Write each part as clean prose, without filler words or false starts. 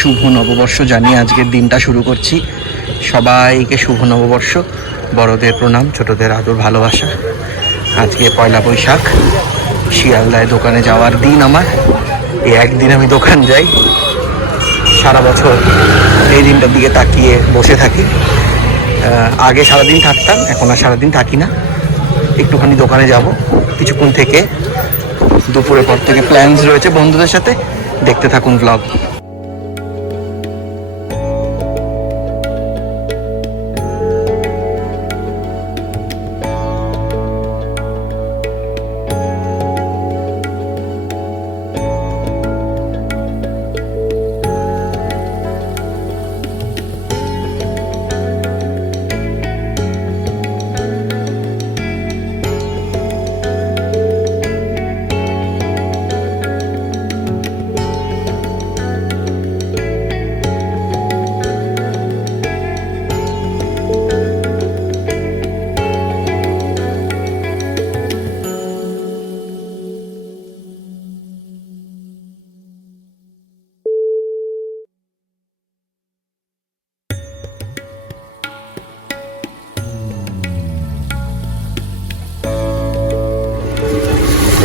শুভ নববর্ষ জানিয়ে আজকের দিনটা শুরু করছি। সবাইকে শুভ নববর্ষ, বড়দের প্রণাম, ছোটদের আদর ভালোবাসা। আজকে পয়লা বৈশাখ, শিয়ালদায় দোকানে যাওয়ার দিন আমার। এই একদিন আমি দোকান যাই, সারা বছর এই দিনটার দিকে তাকিয়ে বসে থাকি। আগে সারাদিন থাকতাম, এখন আর সারাদিন থাকি না। একটুখানি দোকানে যাব কিছুক্ষণ থেকে, দুপুরের পর থেকে প্ল্যানস রয়েছে বন্ধুদের সাথে। দেখতে থাকুন ব্লগ।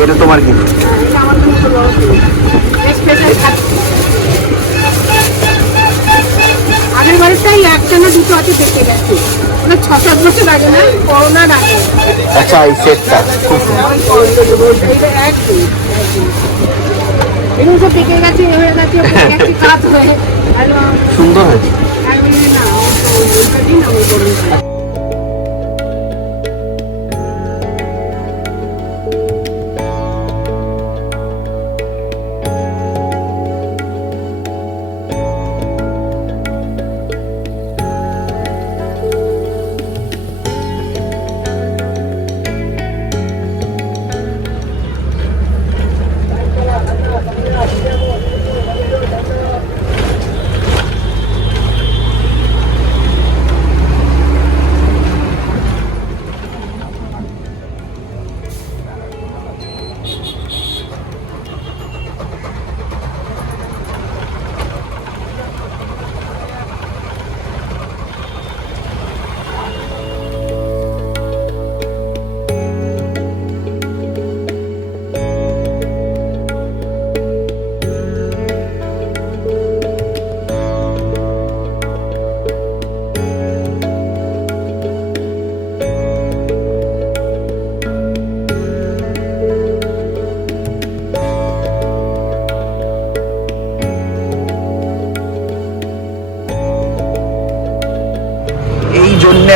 এটা তোমার কি? আগের বাড়িটাই একটা না দুটো আছে দেখে গেছে, 6-7 বছর আগে, না করোনার আগে। আচ্ছা, এই সেটটা খুব এরকম সব দেখে গেছে, হয়ে গেছে, কাজ হয়ে সুন্দর হয়েছে।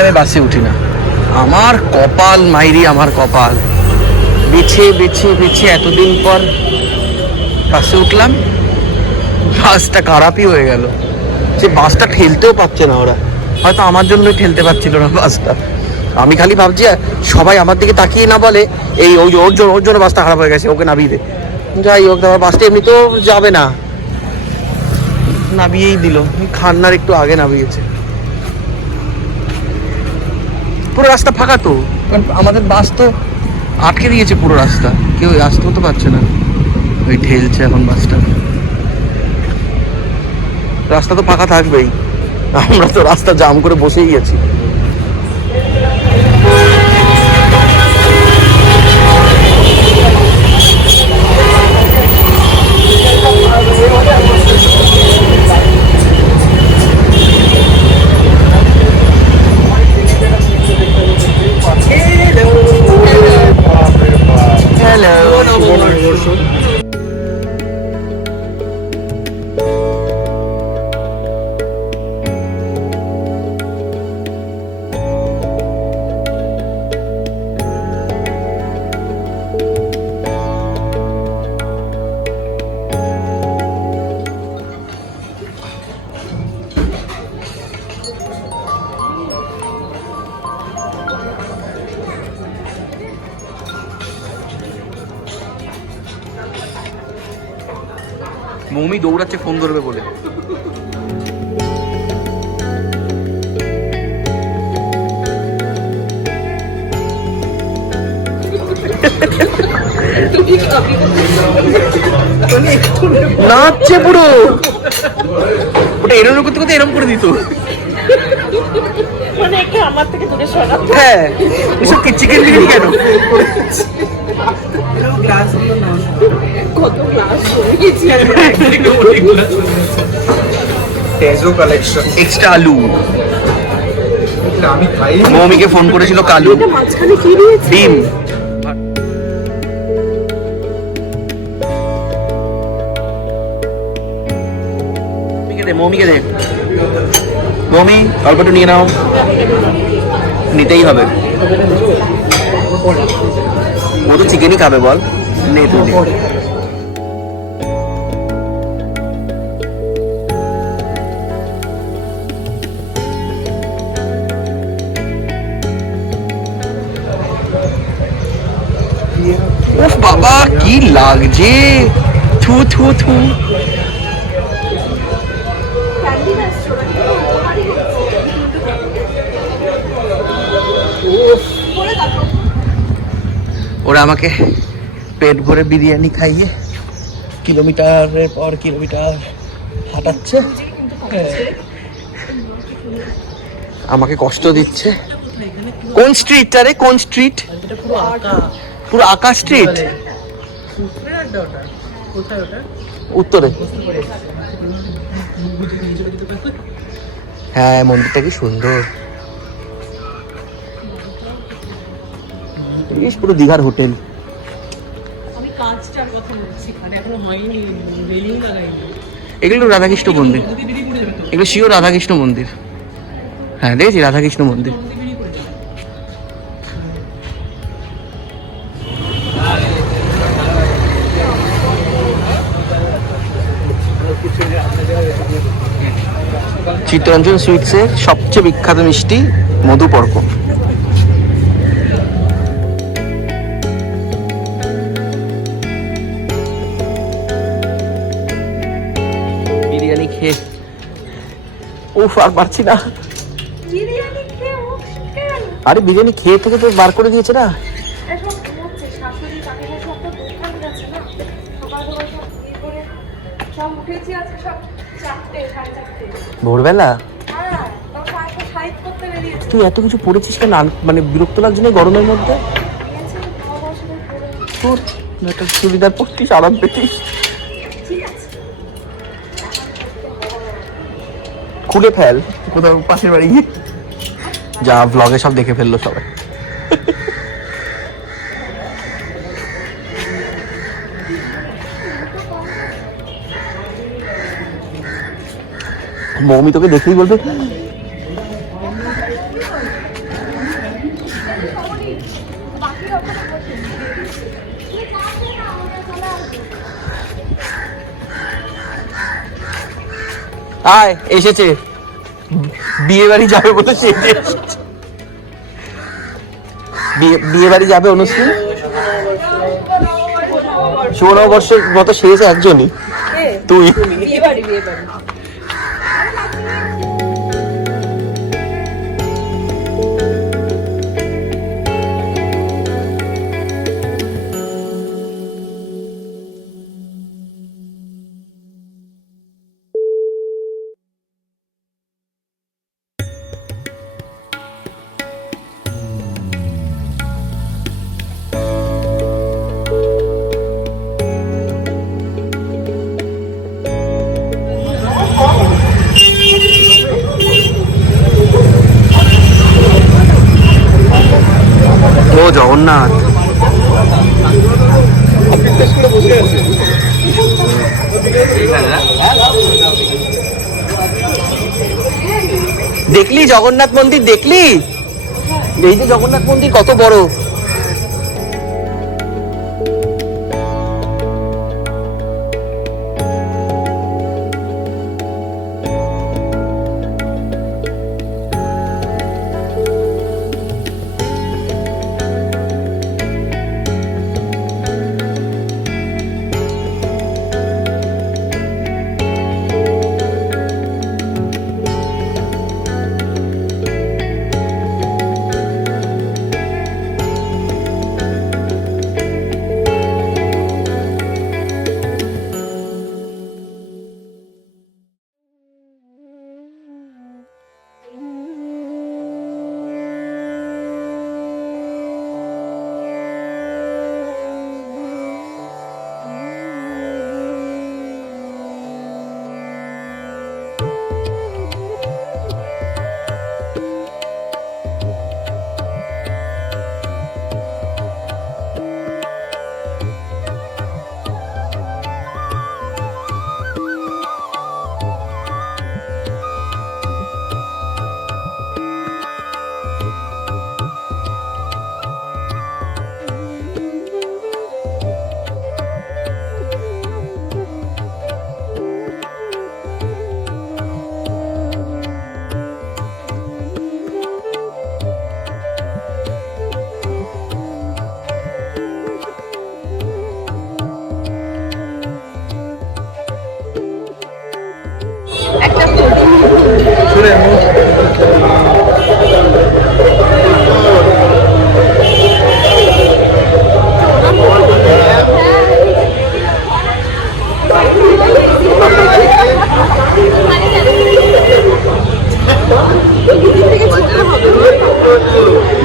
আমি বাসে উঠি না, আমার কপাল মাইরি, আমার কপাল। বেছে বেছে বেছে এতদিন পর বাসে উঠলাম, বাসটা খারাপই হয়ে গেল। সে বাসটা ঠেলতেও পারছে না ওরা, হয়তো আমার জন্যই ঠেলতে পারছিল না বাসটা। আমি খালি ভাবছি সবাই আমার দিকে তাকিয়ে না বলে এই ওর জন্য বাসটা খারাপ হয়ে গেছে, ওকে নামিয়ে দে। যাই হোক, আমার বাসটা এমনিতেও যাবে না, নামিয়েই দিল। খান্নার একটু আগে নামিয়েছে। পুরো রাস্তা ফাঁকা তো, কারণ আমাদের বাস তো আটকে দিয়েছে পুরো রাস্তা, কেউ আসতেও তো পারছে না। ওই ঠেলছে এখন বাসটা। রাস্তা তো ফাঁকা থাকবেই, আমরা তো রাস্তা জাম করে বসেই গেছি। মৌমি দৌড়াচ্ছে ফোন ধরবে বলে। তুমি খাবি মানে একটু নাচছে পুরো, ওটা এরম করতে করতে এরম করে দিত। মানে একটু আমার থেকে দূরে সরা। হ্যাঁ, ওইসব কি চিকেন বিরিয়ানি কেন? কত ক্লাস হয়ে গেছি আমি। টেজো কালেকশন এক্সট্রা আলু। আমি খাই মৌমিকে ফোন করেছিল কালু। এটা মাঝখানে কি দিয়েছে? ডিম। মৌমিকে দে, মৌমি অল্পটা নিয়ে নাও, নিতেই হবে, ও তো চিকেনই খাবে, বল নে তুই নে। উফ বাবা কি লাগছে, থু থু থু। ওরা আমাকে পেট ভরে বিরিয়ানি খাইয়ে কিলোমিটারের পর কিলোমিটার হাঁটাচ্ছে, আমাকে কষ্ট দিচ্ছে। কোন স্ট্রিটটা রে, কোন স্ট্রিট? পুরো আকাশ স্ট্রিট, উত্তরে। হ্যাঁ, মন্দিরটা কি সুন্দর, বেশ পুরো দীঘার হোটেল। আমি কাজটার কথা বলছি, মানে এখনো হয়নি, রেলিং লাগাইনি। এগুলো রাধাকৃষ্ণ মন্দির, এগুলো শিওর রাধাকৃষ্ণ মন্দির। হ্যাঁ দেখেছি রাধাকৃষ্ণ মন্দির। চিত্তরঞ্জন সুইটসের সবচেয়ে বিখ্যাত মিষ্টি মধুপর্ক। বিরিয়ানি খেয়ে উফ আর পারছি না। বিরিয়ানি খেয়ে কেন? আরে বিরিয়ানি খেয়ে থেকে তো বার করে দিয়েছে না। এখন হচ্ছে শাশুড়ি কাকিমা সব তো দোকান গেছে না, সকালবেলা সব ইয়ে করে সব উঠেছি আজকে সব 4টে 4:30। ভোরবেলা হ্যাঁ, তো সাইকেল সাইড করতে বেরিয়েছি। তুই এত কিছু পড়েছিস কেন? মানে বিরক্ত লাগছে না গরমের মধ্যে? গিয়েছি খাওয়া শুরু করে। তোর একটা চুড়িদার পরতিস, আরাম পেতিস। ঠিক আছে, খুলে ফেল কোথাও পাশের বাড়ি গিয়ে। যা ব্লগে সব দেখে ফেললো সবাই। মৌমি তোকে দেখেই বলবে আয় এসেছে, বিয়ে বাড়ি যাবে বলে সে বিয়ে বাড়ি যাবে অনুশ্রী। শুভ নববর্ষের মতো সেজেছে একজনই, তুই। বিয়ে বাড়ি বিয়ে বাড়ি। ও জগন্নাথ, দেখলি জগন্নাথ মন্দির দেখলি? এই যে জগন্নাথ মন্দির কত বড়।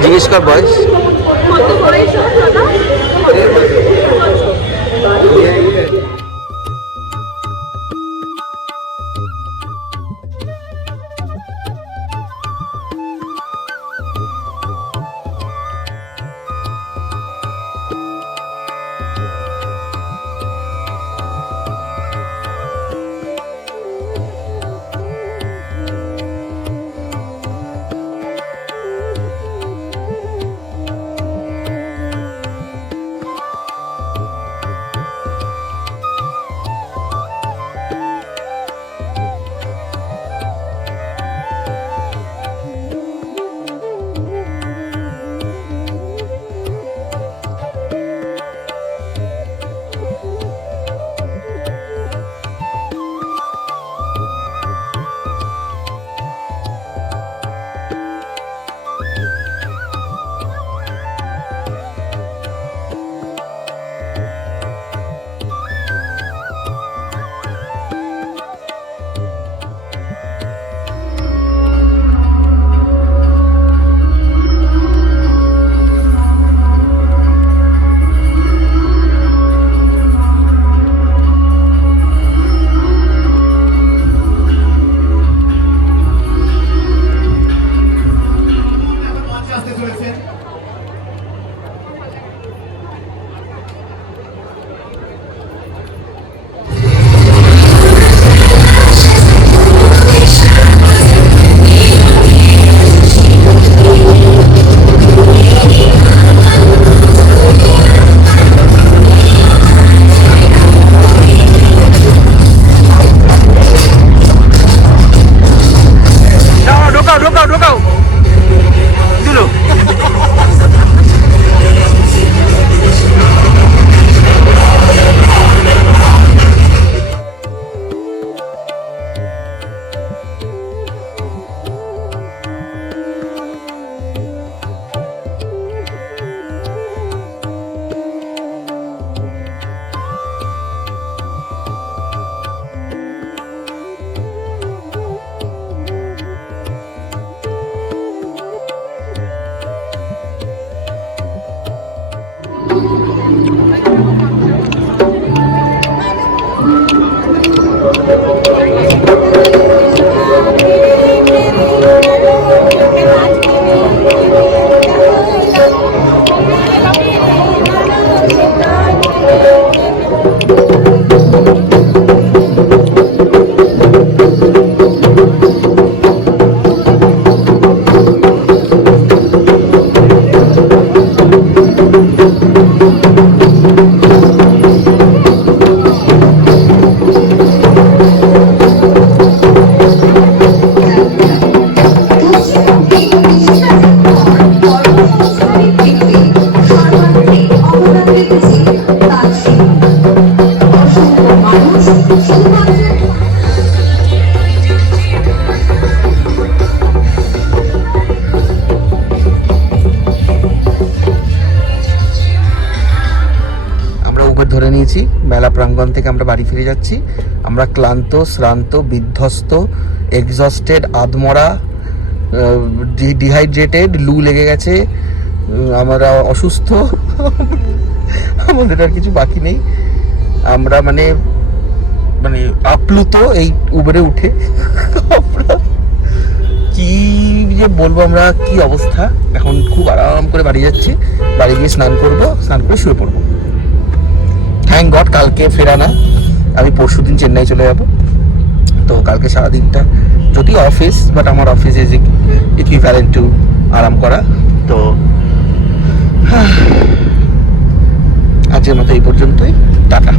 জিজ্ঞেস কর বয়স। মেলা প্রাঙ্গণ থেকে আমরা বাড়ি ফিরে যাচ্ছি। আমরা ক্লান্ত, শ্রান্ত, বিধ্বস্ত, এক্সস্টেড, আধমরা, ডিহাইড্রেটেড, লু লেগে গেছে, আমরা অসুস্থ, আমাদের আর কিছু বাকি নেই। আমরা মানে আপ্লুত এই উবেরে উঠে। কি যে বলবো, আমরা কি অবস্থা। এখন খুব আরাম করে বাড়ি যাচ্ছি, বাড়ি গিয়ে স্নান করবো, স্নান করে শুয়ে পড়বো। থ্যাংক গড কালকে ফেরা না, আমি পরশুদিন চেন্নাই চলে যাব। তো কালকে সারাদিনটা যদি অফিস, বাট আমার অফিস ইজ ইকুইভ্যালেন্ট টু আরাম করা। তো আজকের মতো এই পর্যন্তই, টাটা।